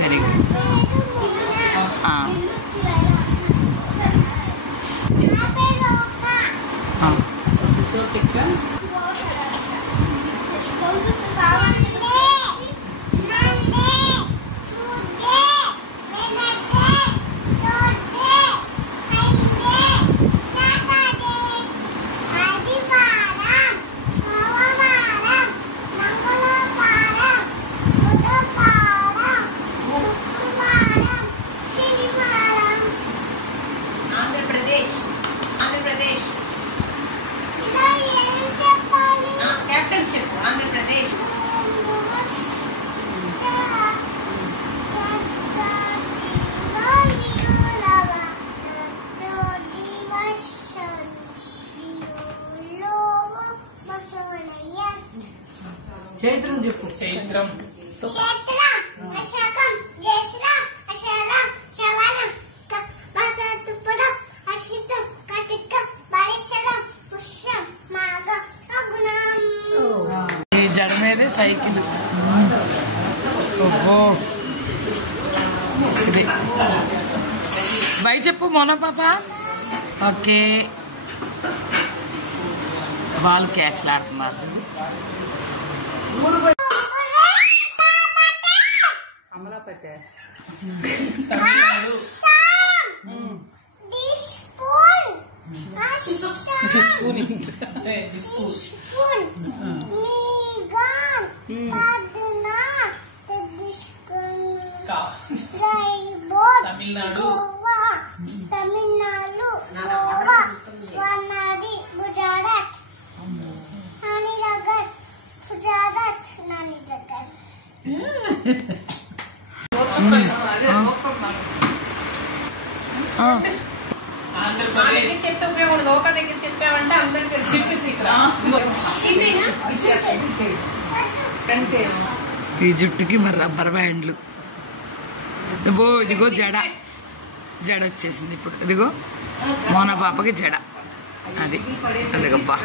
Very good. చైత్రం చెప్పు. చైత్రం జడ మీదే సైకిల్. ఓహో ఇది బై చెప్పు మోనా పాప. ఓకే వాళ్ళు క్యాచ్లు ఆడుతున్నారు. అమలాపతి తమిళనాడు చెప్తే ఉపయోగం ఒక దగ్గర చెప్పామంటే అందరికి చెప్పేసి ఈ జుట్టుకి మరి రబ్బర్ బ్యాండ్లు. ఇదిగో జడ వచ్చేసింది ఇప్పుడు. ఇదిగో మోనా పాపకి జడ. అది అదిగబ్బా